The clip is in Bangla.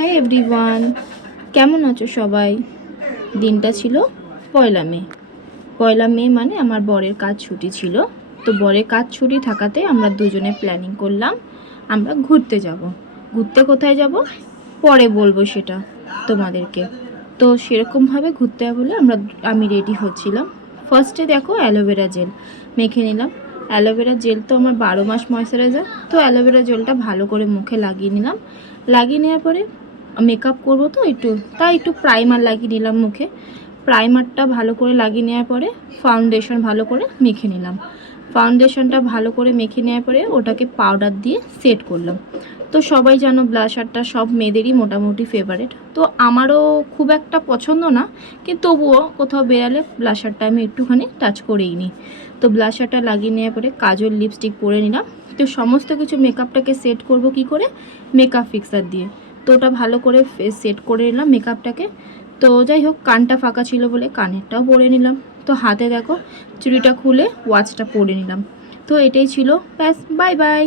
হাই এভরিওয়ান, কেমন আছো সবাই? দিনটা ছিল পয়লা মে। পয়লা মে মানে আমার বরের কাজ ছুটি ছিল। তো বরের কাজ ছুটি থাকাতে আমরা দুজনে প্ল্যানিং করলাম আমরা ঘুরতে যাব। ঘুরতে কোথায় যাব পরে বলবো সেটা তোমাদেরকে। তো সেরকমভাবে ঘুরতে বলে আমি রেডি হচ্ছিলাম। ফার্স্টে দেখো অ্যালোভেরা জেল মেখে নিলাম। অ্যালোভেরা জেল তো আমার 12 মাস ময়শ্চারাইজার, তো অ্যালোভেরা জেলটা ভালো করে মুখে লাগিয়ে নিলাম। লাগিয়ে নেওয়ার পরে মেকআপ করবো তো একটু প্রাইমার লাগিয়ে নিলাম মুখে। প্রাইমারটা ভালো করে লাগিয়ে নেওয়ার পরে ফাউন্ডেশন ভালো করে মেখে নিলাম। ফাউন্ডেশনটা ভালো করে মেখে নেওয়ার পরে ওটাকে পাউডার দিয়ে সেট করলাম। তো সবাই জানো ব্লাশারটা সব মেয়েদেরই মোটামুটি ফেভারিট, তো আমারও খুব একটা পছন্দ না, কিন্তু তবুও কোথাও বেরালে ব্লাশারটা আমি একটুখানি টাচ করেই নিই। তো ব্লাশারটা লাগিয়ে নেওয়ার পরে কাজল লিপস্টিক পরে নিলাম। তো সমস্ত কিছু মেকআপটাকে সেট করব কি করে, মেকআপ ফিক্সার দিয়ে। তো ওটা ভালো করে সেট করে নিলাম মেকআপটাকে। তো যাই হোক, কানটা ফাঁকা ছিল বলে কানেরটাও পরে নিলাম। তো হাতে দেখো চুড়িটা খুলে ওয়াচটা পরে নিলাম। তো এটাই ছিল, ব্যাস, বাই বাই।